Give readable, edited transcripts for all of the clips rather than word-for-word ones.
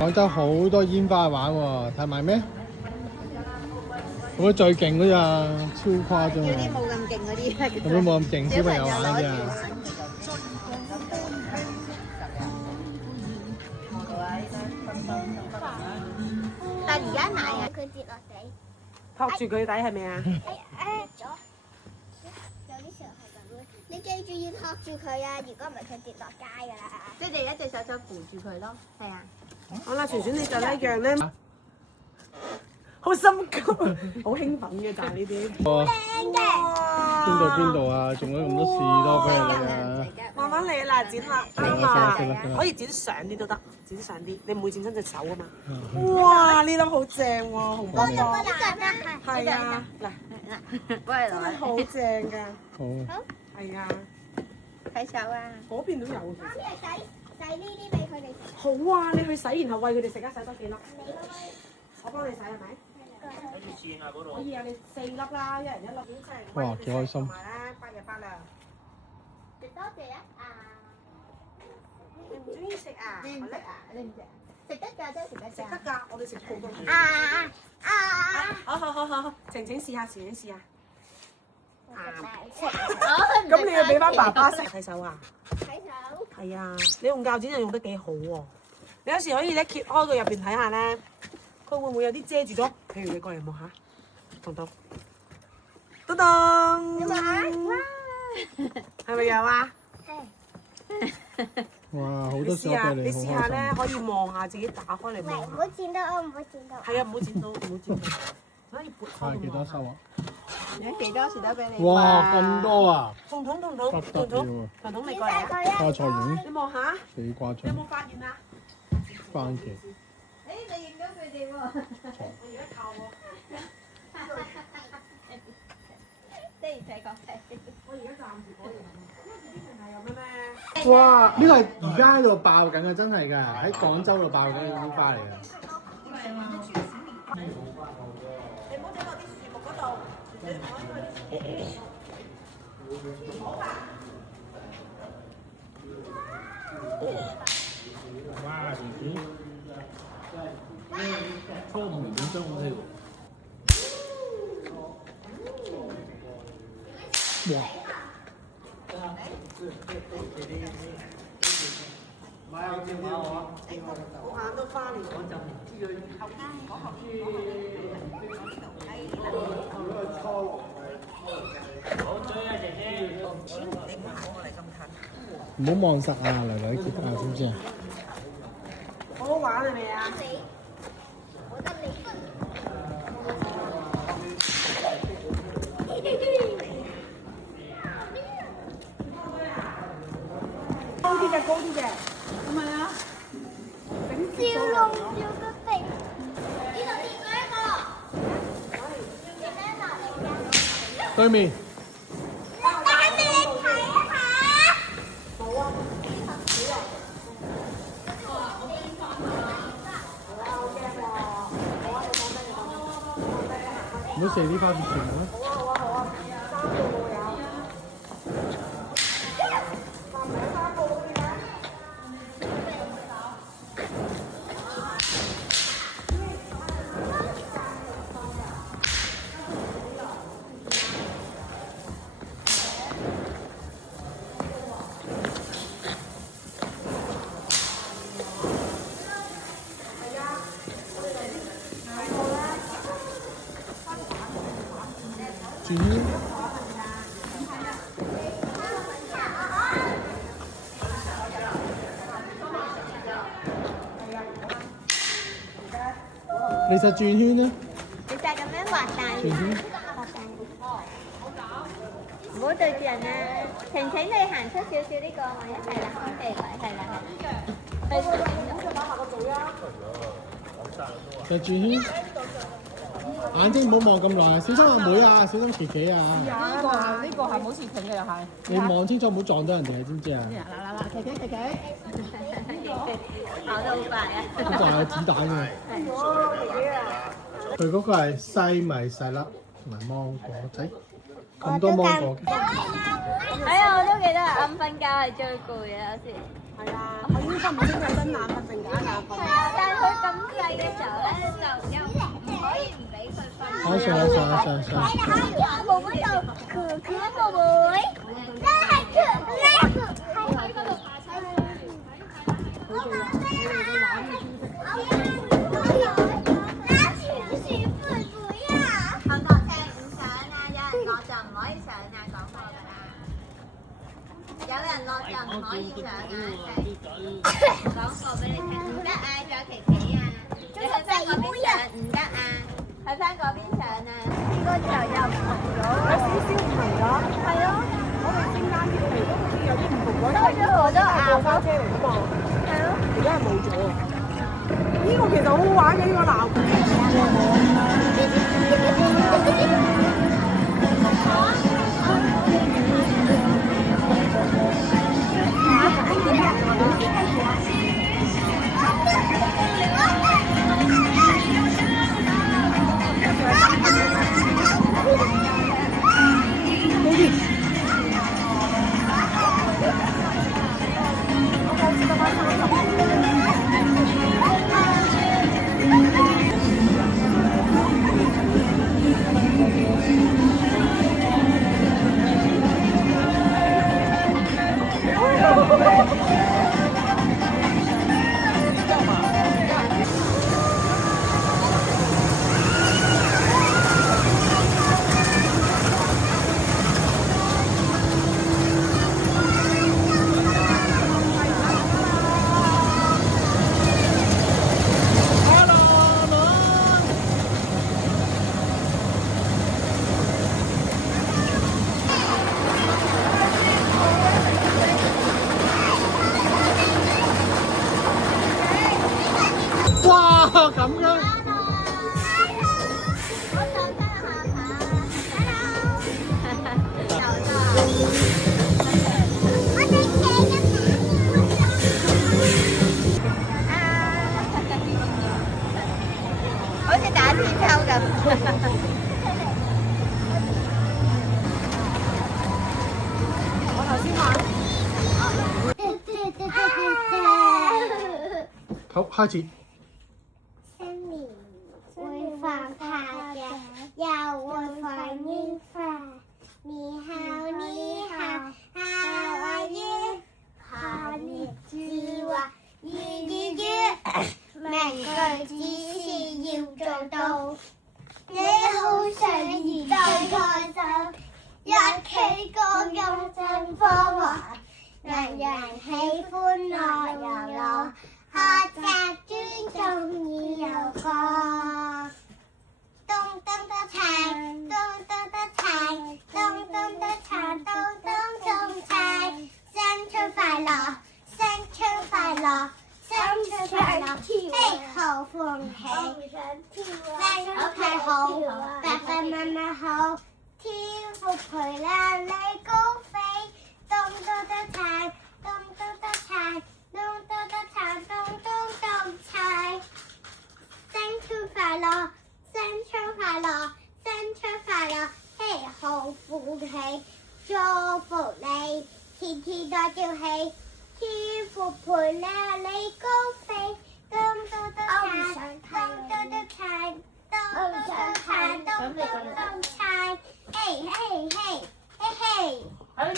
廣州好多煙花玩喎，睇埋咩？我覺得最勁嗰咋，超誇張啊！有啲冇咁勁嗰啲，有冇冇咁勁小朋友玩嗰啲啊？但而家買啊，佢跌落地，托住佢底係咪啊？咗。有啲時候係咁嘅，你記住要托住佢啊！如果唔係佢跌落街㗎啦。即係一隻手扶住佢咯。係啊。好啦，璇璇你就一樣咧，好心急，好興奮嘅就係呢啲。哇！靚嘅。邊度啊？仲有咁多士多啤梨啊！慢慢嚟啦，剪啦，啱啊，可以剪上啲都得，剪上啲，你唔會剪親隻手啊嘛。哇！呢粒好正喎，紅波波。係啊，嗱，真係好正㗎。好。係啊。洗手啊！嗰邊都有。媽咪洗呢啲俾佢哋食。好啊，你去洗，然後餵佢哋食啊，洗多幾粒。我幫你洗係咪？可以啊，你4粒啦，一人1粒。哇，幾開心！同埋咧，8日8糧。多謝啊！你唔中意食啊？你唔食啊？你唔食？食得㗎，真係食得㗎。食得㗎，我哋食好多。好，晴晴試下，晴晴試下。咁你要俾翻爸爸食洗手啊？洗手。係啊，你用鉸剪就用得幾好喎。你有時可以咧揭開佢入邊睇下咧，佢會唔會有啲遮住咗？譬如你過嚟望下，彤彤，噔噔，係咪有啊？哇！好多士你試下，多啤梨，你試下咧，可以望下自己打開嚟望下。唔好剪到，我唔好剪到。係啊，唔好剪到，唔好剪到，可以撥開。係幾多收啊？有幾多士多啤梨？哇！咁多啊！彤彤，不得了喎！你過嚟啊！花菜園你望下，幾誇張有冇？發現啊？番茄。誒，你認咗佢哋喎。我而家靠喎。的而且確係。我而家暫時講嘢。有咩咩？哇！呢個係而家喺度爆緊嘅，真係㗎！喺廣州度爆緊嘅煙花嚟嘅。你唔好整落啲樹木嗰度，你唔可以去啲樹木。好啊！哇！姐姐，抽5點鐘我哋。哇！買有電話我。我眼都花了，我就唔知佢後邊講後邊。好追啊姐姐！唔好望實啊，嚟嚟結啊，知唔知啊？好好玩係咪啊？我得你。高啲嘅，高啲嘅。係咪啊？小龍小個鼻，呢度跌咗一個。對面。但係你睇下。冇啊。唔好射啲花跌船啦。轉圈。你實轉圈啊？你就係咁樣畫大轉圈。唔好對住人啊！晴晴，你行出少少呢個位，係啦，空地位，係啦，係。就轉圈。眼睛唔好望咁耐，小心阿妹啊，小心琪琪啊！呢個係冇事停嘅又係。你望清楚，唔好撞到人哋，知唔知啊？嗱，琪琪，跑得好快啊！呢個係有子彈嘅。佢嗰個係西米細粒同埋芒果仔。咁多芒果嘅。哎呀，我都記得啱瞓覺係最攰嘅有時。係啊，我應該唔應該真眼瞓定假眼瞓？係啊，但係佢咁細嘅時候咧，就又唔可以唔俾佢瞓。好，上啦上啦上啦上啦。我妹度佢妹妹，真係佢叻，喺佢嗰度爬上去。韓國車唔上啊，有人落就唔可以上啊，講過㗎啦。有人落就唔可以上啊，講過俾你聽，唔得啊，仲有琪琪啊，你去翻嗰邊上唔得啊，去翻嗰邊上啊，呢個時候又唔同咗，有少少唔同咗。係咯，我哋聖誕節嚟都好似有啲唔同咗，多咗好多過山車嚟㗎嘛。係咯，而家係冇咗啊！呢個其實好好玩嘅呢個鬧。哇，咁嘅。好似打天秋咁。我頭先話好，開始。新年會放炮仗，又會放煙花。你好，你好，How are you？賀年至話明句只是要做到。你好想而再開心，一起歌音真風華，人人喜歡樂悠悠。學習尊重已有歌，咚咚咚鏘，咚咚咚鏘，咚咚咚鏘，咚咚咚鏘，新春快樂，新春快樂，新春快樂，嘿好歡喜，身體好，爸爸媽媽好，天父陪啦你高飛，咚咚咚鏘，咚咚咚鏘。咚咚咚鏘，咚咚咚鏘，新春快樂，新春快樂，新春快樂，嘿好歡喜，祝福你，天天多朝氣，天父陪啦你高飛，咚咚咚鏘，咚咚咚鏘，咚咚咚鏘，咚咚咚鏘，嘿嘿嘿，嘿嘿，好嘢，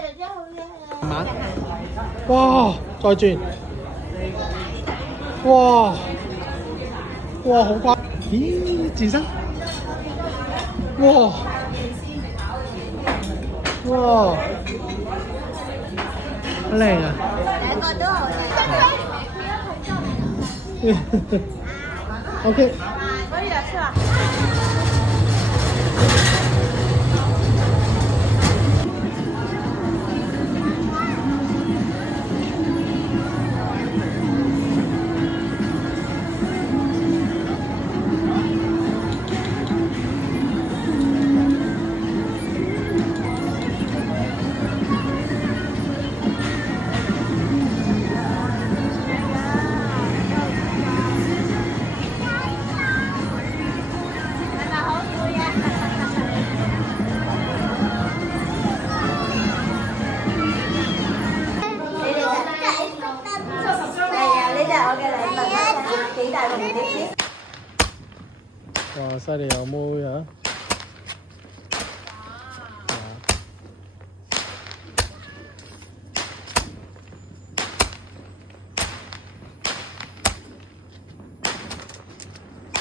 姐姐好嘢。慢。哇！再轉。哇！哇！好快。咦？轉身。哇！哇！好靚啊！兩個都好靚。OK。可以了，是吧？好哇！犀利有妹啊！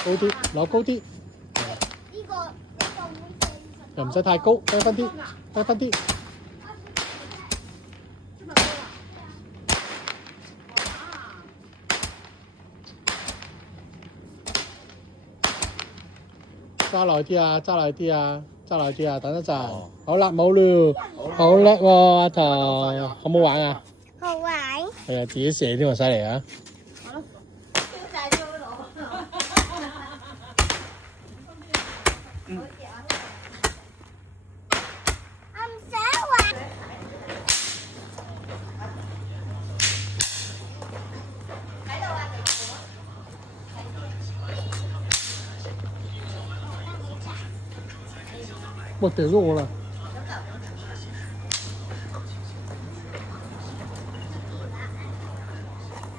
高啲，攞高啲，又唔使太高，低分啲，低分啲。揸耐啲啊！揸耐啲啊！揸耐啲啊！等一陣。好啦，冇咯，好叻喎，阿棠，好唔好玩啊？好玩。係啊，自己射添喎，犀利啊！我唔想玩。哇！掉咗我啦！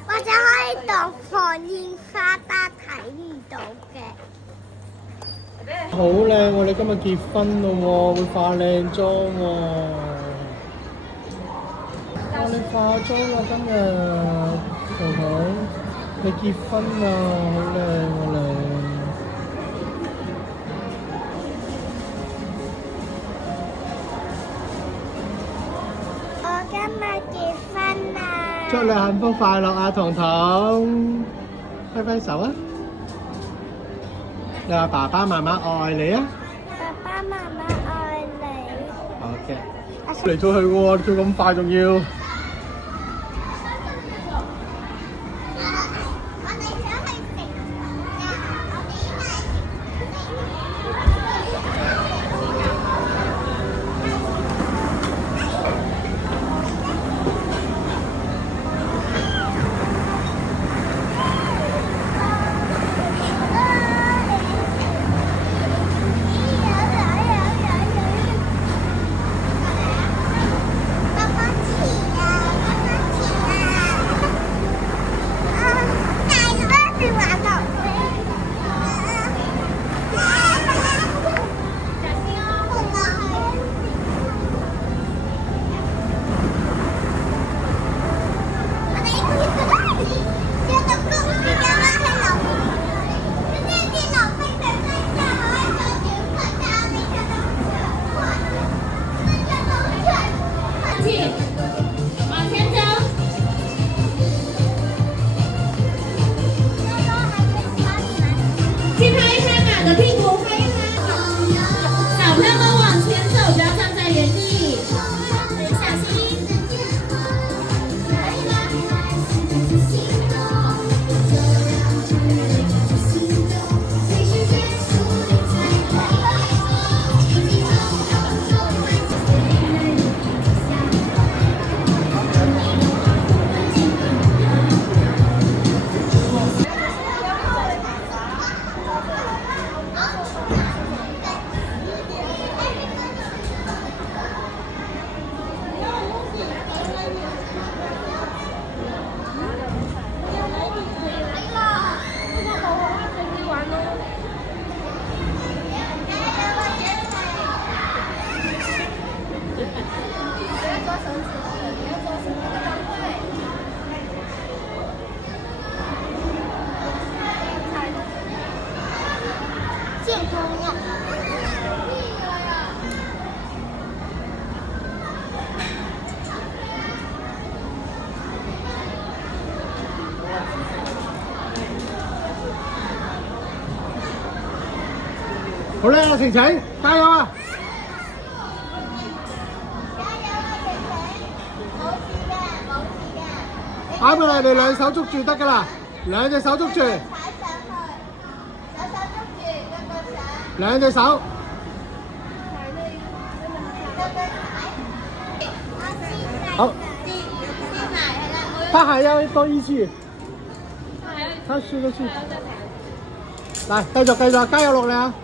或者可以當放煙花，但睇唔到嘅。好靚喎！你今日結婚咯喎，會化靚妝喎。哇！你化妝啦今日，彤彤，你結婚啦，好靚喎你。我今日結婚啦！祝你幸福快樂啊，彤彤！揮揮手啊！你話爸爸媽媽愛你啊！爸爸媽媽愛你。好嘅。嚟咗去喎，你做咁快仲要？我哋想去食好叻啊，晴晴，加油啊！擺過嚟，你兩手捉住得㗎啦，兩隻手捉住，兩隻手。好，他還要多一次，他輸咗輸。嚟，繼續，加油落嚟啊！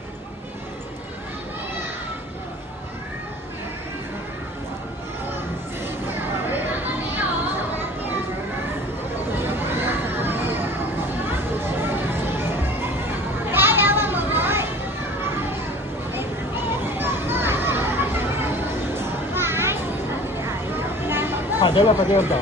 快啲啦，快啲咁做。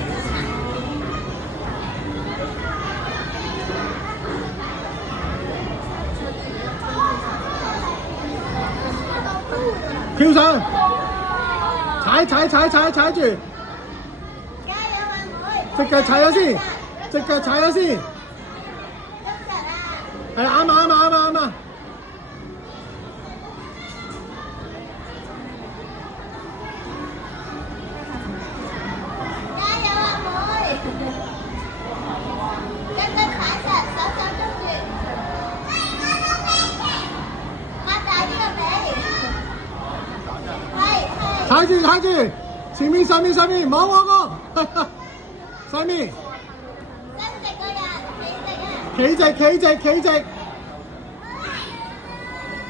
跳上，踩住，加油啊妹！隻腳踩咗先，隻腳踩咗先，係啱啊！加油啊妹！隻腳踩實，手捉住，擘大啲個鼻，係。踩住，前面上面，唔好我，上面，伸直個人，企直，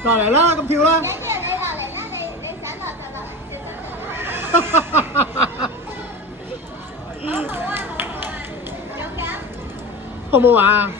落嚟啦，咁跳啦。等住你落嚟啦，你想落就落，小心好啊，勇敢。好唔好玩啊？